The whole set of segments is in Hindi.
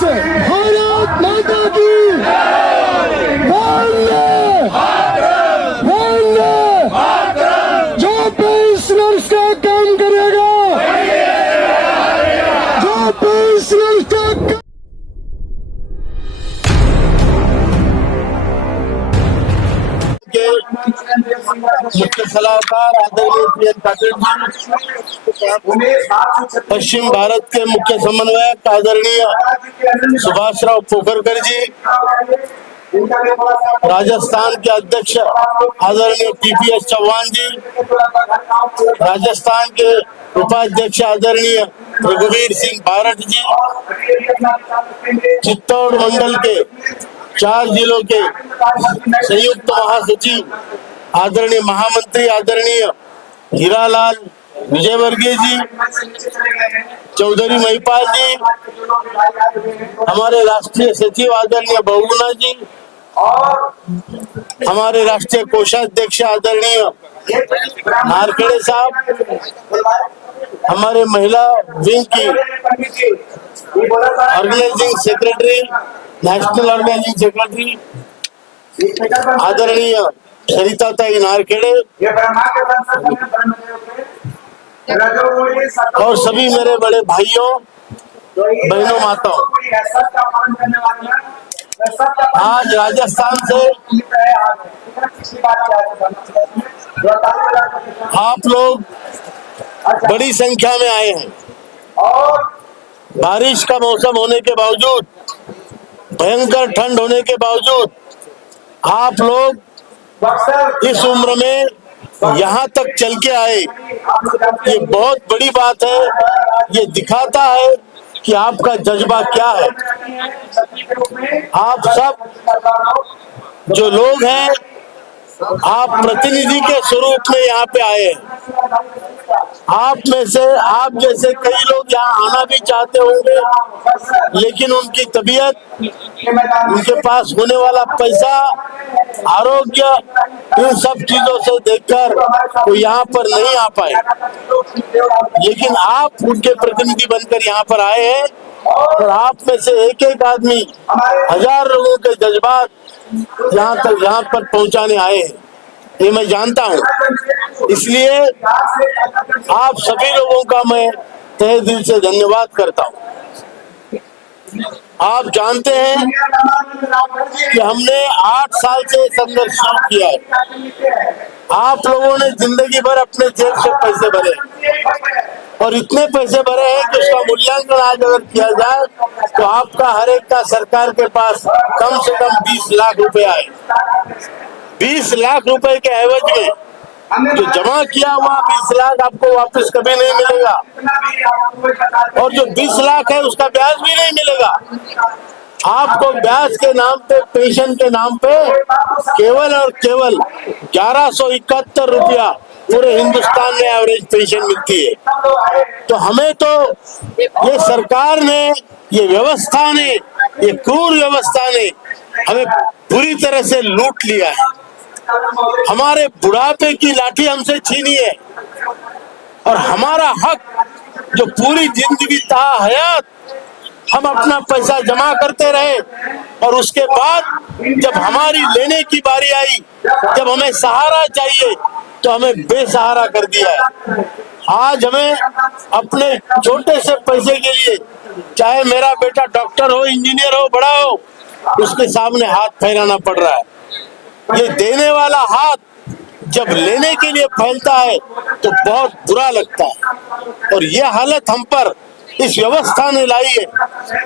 से भारत माता की वंदे वंदे। जो पेंशनर्स का काम करेगा, जो पेंशनर्स का मुख्य सलाहकार आदरणीय प्रियंका जी, पश्चिम भारत के मुख्य समन्वयक आदरणीय सुभाष राव पोखरकर जी, राजस्थान के अध्यक्ष आदरणीय टीपीएस चौहान जी, राजस्थान के उपाध्यक्ष आदरणीय रघुवीर सिंह बारट जी, चित्तौड़ मंडल के 4 जिलों के संयुक्त महासचिव आदरणीय महामंत्री आदरणीय हीरालाल विजयवर्गीय जी, चौधरी महिपाल जी, हमारे राष्ट्रीय सचिव आदरणीय बहुगुणा जी, हमारे राष्ट्रीय कोषाध्यक्ष आदरणीय नारखेड़े साहब, हमारे महिला विंग की organising secretary, national organising secretary आदरणीय सरिता ताई नारखेड़े और सभी मेरे बड़े भाइयों बहनों माताओं, आज राजस्थान से आप लोग बड़ी संख्या में आए हैं। बारिश का मौसम होने के बावजूद, भयंकर ठंड होने के बावजूद आप लोग इस उम्र में यहाँ तक चल के आए, ये बहुत बड़ी बात है। ये दिखाता है कि आपका जज्बा क्या है। आप सब जो लोग हैं, आप प्रतिनिधि के स्वरूप में यहाँ पे आए हैं। आप में से, आप जैसे कई लोग यहाँ आना भी चाहते होंगे, लेकिन उनकी तबीयत, उनके पास होने वाला पैसा, आरोग्य, इन सब चीजों से देखकर वो यहाँ पर नहीं आ पाए। लेकिन आप उनके प्रतिनिधि बनकर यहाँ पर आए हैं और आप में से एक एक आदमी 1000 लोगों के जज्बात यहाँ पर पहुँचाने आए हैं, ये मैं जानता हूँ। इसलिए आप सभी लोगों का मैं तहे दिल से धन्यवाद करता हूँ। आप जानते हैं कि हमने 8 साल से संघर्ष शुरू किया है। आप लोगों ने जिंदगी भर अपने जेब से पैसे भरे और इतने पैसे भरे हैं कि उसका मूल्यांकन आज अगर किया जाए तो आपका हर एक का सरकार के पास कम से कम 20 लाख रुपए आए। 20 लाख रुपए के एवज में जो जमा किया हुआ 20 लाख आपको वापस कभी नहीं मिलेगा, और जो 20 लाख है उसका ब्याज भी नहीं मिलेगा। आपको ब्याज के नाम पे, पेंशन के नाम पे केवल और केवल 1171 रुपया पूरे हिंदुस्तान में एवरेज पेंशन मिलती है। तो हमें तो ये सरकार ने, ये व्यवस्था ने, ये क्रूर व्यवस्था ने हमें पूरी तरह से लूट लिया है। हमारे बुढ़ापे की लाठी हमसे छीनी है और हमारा हक जो पूरी जिंदगी हयात हम अपना पैसा जमा करते रहे और उसके बाद जब हमारी लेने की बारी आई, जब हमें सहारा चाहिए तो हमें बेसहारा कर दिया है। आज हमें अपने छोटे से पैसे के लिए, चाहे मेरा बेटा डॉक्टर हो, इंजीनियर हो, बड़ा हो, उसके सामने हाथ फैलाना पड़ रहा है। ये देने वाला हाथ जब लेने के लिए फैलता है तो बहुत बुरा लगता है, और ये हालत हम पर इस व्यवस्था ने लाई है।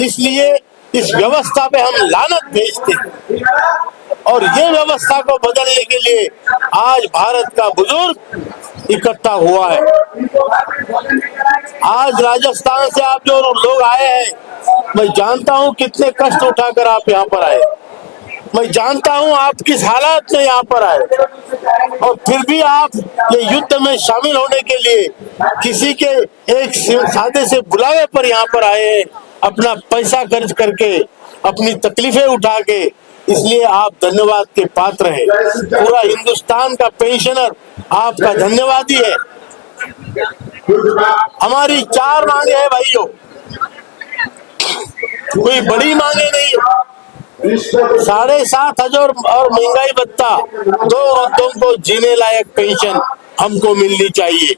इसलिए इस व्यवस्था पे हम लानत भेजते हैं और ये व्यवस्था को बदलने के लिए आज भारत का बुजुर्ग इकट्ठा हुआ है। आज राजस्थान से आप जो लोग आए हैं, मैं जानता हूं कितने कष्ट उठाकर आप यहाँ पर आए। मैं जानता हूं आप किस हालात में यहाँ पर आए, और फिर भी आप ये युद्ध में शामिल होने के लिए किसी के एक सादे से बुलावे पर यहाँ पर आए हैं, अपना पैसा खर्च करके, अपनी तकलीफें उठा के। इसलिए आप धन्यवाद के पात्र हैं। पूरा हिंदुस्तान का पेंशनर आपका धन्यवादी है। हमारी 4 मांगे हैं भाइयों। कोई बड़ी मांगे नहीं। 7,500 और महंगाई भत्ता, 2 वृद्धों को जीने लायक पेंशन हमको मिलनी चाहिए।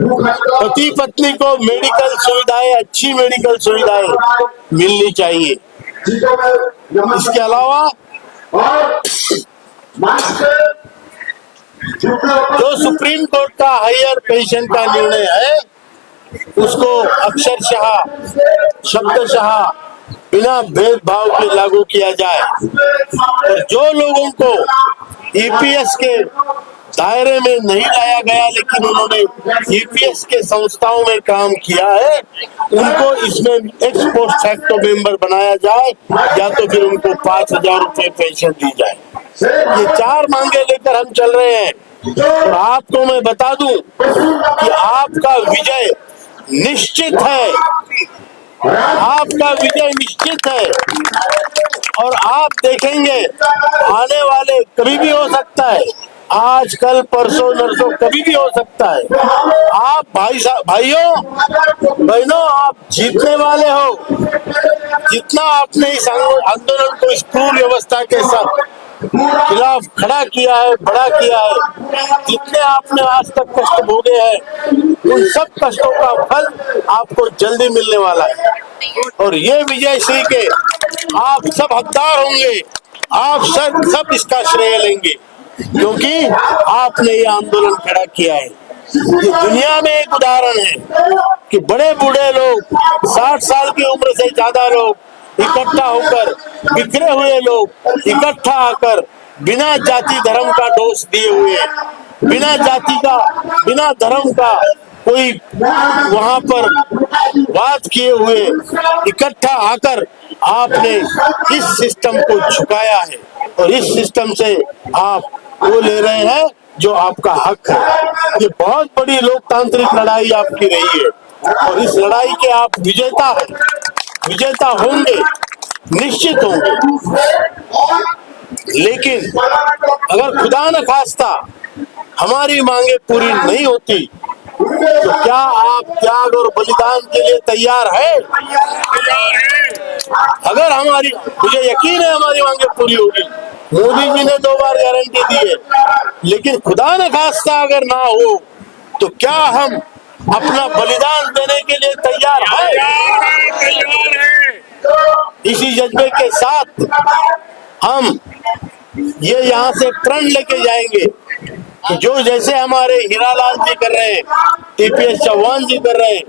पति पत्नी को मेडिकल सुविधाएं, अच्छी मेडिकल सुविधाएं मिलनी चाहिए। इसके अलावा जो सुप्रीम कोर्ट का हायर पेंशन का निर्णय है उसको अक्षरशः शब्दशः बिना भेदभाव के लागू किया जाए। और जो लोगों को ईपीएस के दायरे में नहीं लाया गया लेकिन उन्होंने ईपीएस के संस्थाओं में काम किया है, उनको इसमें एक्स पोस्ट फैक्टो मेंबर बनाया जाए या तो फिर उनको 5,000 रुपए पेंशन दी जाए। ये 4 मांगे लेकर हम चल रहे हैं। और आपको मैं बता दूं कि आपका विजय निश्चित है, आपका विजय निश्चित है। और आप देखेंगे आने वाले कभी भी हो सकता है, आज कल परसों नरसों कभी भी हो सकता है। आप भाइयों बहनों, आप जीतने वाले हो। जितना आपने इस आंदोलन को इस क्रूर व्यवस्था के साथ खिलाफ खड़ा किया है, बड़ा किया है, जितने आपने आज तक कष्ट भोगे हैं, उन सब कष्टों का फल आपको जल्दी मिलने वाला है। और ये विजय श्री के आप सब हकदार होंगे, आप सब इसका श्रेय लेंगे, क्योंकि आपने ये आंदोलन खड़ा किया है। ये दुनिया में एक उदाहरण है कि बड़े बूढ़े लोग, 60 साल की उम्र से ज्यादा लोग इकट्ठा होकर, बिखरे हुए लोग इकट्ठा आकर बिना जाति धर्म का दोष दिए हुए, बिना जाति का, बिना धर्म का कोई वहां पर बात किए हुए इकट्ठा आकर आपने इस सिस्टम को झुकाया है। और इस सिस्टम से आप वो ले रहे हैं जो आपका हक है। ये बहुत बड़ी लोकतांत्रिक लड़ाई आपकी रही है और इस लड़ाई के आप विजेता हैं, विजेता होंगे, निश्चित होंगे। लेकिन अगर खुदा न खास्ता हमारी मांगे पूरी नहीं होती तो क्या आप त्याग और बलिदान के लिए तैयार है? अगर हमारी, मुझे यकीन है हमारी मांगे पूरी होगी। मोदी जी ने 2 बार गारंटी दी है, लेकिन खुदा न खास्ता अगर ना हो तो क्या हम अपना बलिदान देने के लिए तैयार हैं? इसी जज्बे के साथ हम ये यहाँ से प्रण लेके जाएंगे कि जो जैसे हमारे हीरालाल जी कर रहे हैं, टीपीएस चौहान जी कर रहे हैं,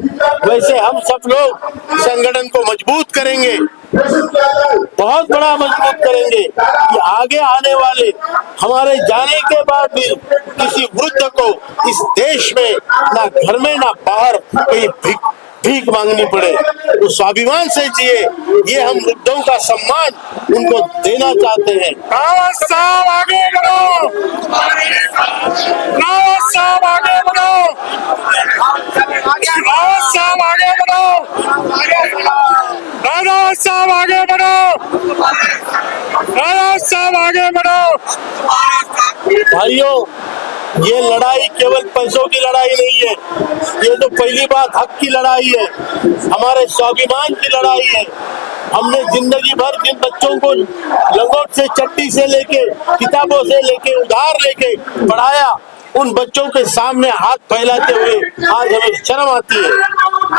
वैसे हम सब लोग संगठन को मजबूत करेंगे, बहुत बड़ा मजबूत करेंगे कि आगे आने वाले हमारे जाने के बाद भी किसी वृद्ध को इस देश में ना घर में ना बाहर कहीं भीख मांगनी पड़े, वो स्वाभिमान से जिए। ये हम वृद्धों का सम्मान उनको देना चाहते हैं। साहब आगे बढ़ो, साहब आगे बढ़ो, साहब आगे बढ़ो, साहब आगे बढ़ो, साहब आगे बढ़ो। भाइयों, ये लड़ाई केवल पैसों की लड़ाई नहीं है, ये तो पहली बात हक की लड़ाई है, हमारे स्वाभिमान की लड़ाई है। हमने जिंदगी भर जिन बच्चों को लंगोट से, चट्टी से लेके, किताबों से लेके, उधार लेके पढ़ाया, उन बच्चों के सामने हाथ फैलाते हुए आज हमें शर्म आती है।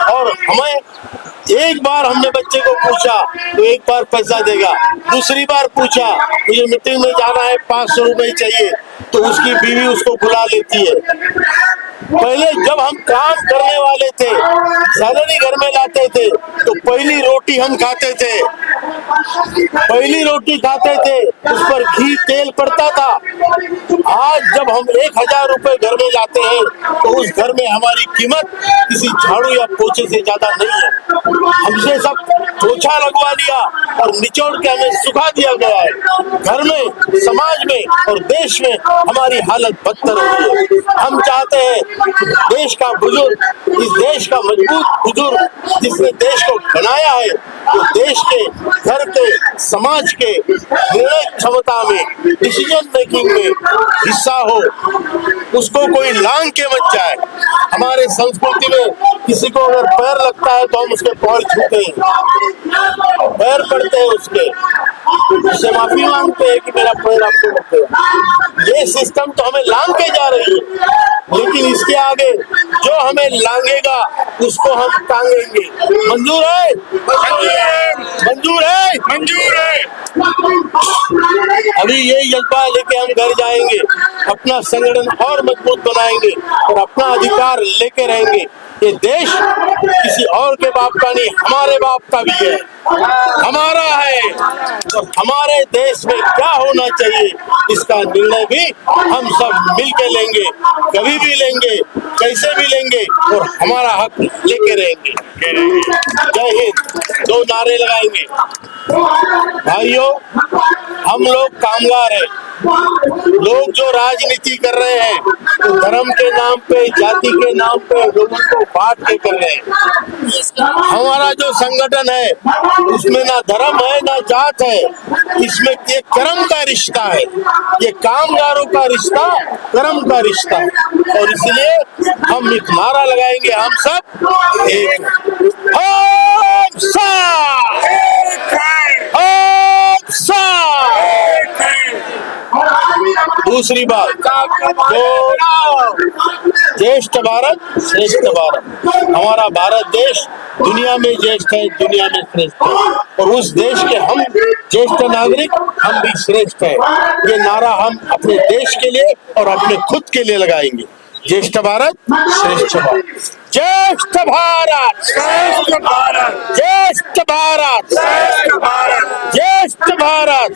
और हमें एक बार हमने बच्चे को पूछा तो 1 बार पैसा देगा, दूसरी बार पूछा मुझे मीटिंग में जाना है 500 रुपए चाहिए, तो उसकी बीवी उसको बुला लेती है। पहले जब हम काम करने वाले थे, सैलरी घर में लाते थे, तो पहली रोटी हम खाते थे, पहली रोटी खाते थे, उस पर घी तेल पड़ता था। आज जब हम 1,000 रुपए घर में लाते हैं तो उस घर में हमारी कीमत किसी झाड़ू या पोछे से ज्यादा नहीं है। हमसे सब पोछा लगवा लिया, और निचोड़ के हमें सुखा दिया गया है। घर में, समाज में और देश में हमारी हालत बदतर हो गई है। हम चाहते हैं कि देश का बुजुर्ग, इस देश का मजबूत बुजुर्ग जिसने देश को बनाया है, वो देश के, घर के, समाज के निर्णय क्षमता में, डिसीजन मेकिंग में हिस्सा हो, उसको कोई लांग के मत जाए। हमारे संस्कृति में किसी को अगर पैर लगता है तो हम उसके पैर छूते हैं, पैर पड़ते हैं उसके, उससे माफी मांगते हैं कि मेरा पैर आपको लग गया। ये सिस्टम तो हमें लांग के जा रही है, लेकिन इसके आगे जो हमें लांगेगा उसको हम टांगेंगे। मंजूर है? मंजूर है? मंजूर है। अभी ये जज्बा लेके हम घर जाएंगे, अपना संगठन और मजबूत बनाएंगे और अपना अधिकार लेके रहेंगे। ये देश किसी और के बाप का नहीं, हमारे बाप का भी है, हमारा है। और हमारे देश में क्या होना चाहिए इसका निर्णय भी हम सब मिलके लेंगे, कभी भी लेंगे, कैसे भी लेंगे और हमारा हक लेके रहेंगे। जय हिंद। 2 नारे लगाएंगे। भाइयों, हम लोग कामगार हैं। लोग जो राजनीति कर रहे हैं तो धर्म के नाम पे, जाति के नाम पे लोगों को बांट के कर रहे हैं। हमारा जो संगठन है उसमें ना धर्म है ना जात है, इसमें ये कर्म का रिश्ता है, ये कामगारों का रिश्ता कर्म का रिश्ता है। और इसलिए हम एक नारा लगाएंगे, हम सब एक, हम सब दूसरी बात, तो ज्येष्ठ भारत श्रेष्ठ भारत। हमारा भारत देश दुनिया में ज्येष्ठ है, दुनिया में श्रेष्ठ है, और उस देश के हम ज्येष्ठ नागरिक, हम भी श्रेष्ठ है। ये नारा हम अपने देश के लिए और अपने खुद के लिए लगाएंगे। ज्येष्ठ भारत श्रेष्ठ भारत। ज्येष्ठ भारत श्रेष्ठ भारत। ज्येष्ठ भारत श्रेष्ठ भारत। ज्येष्ठ भारत।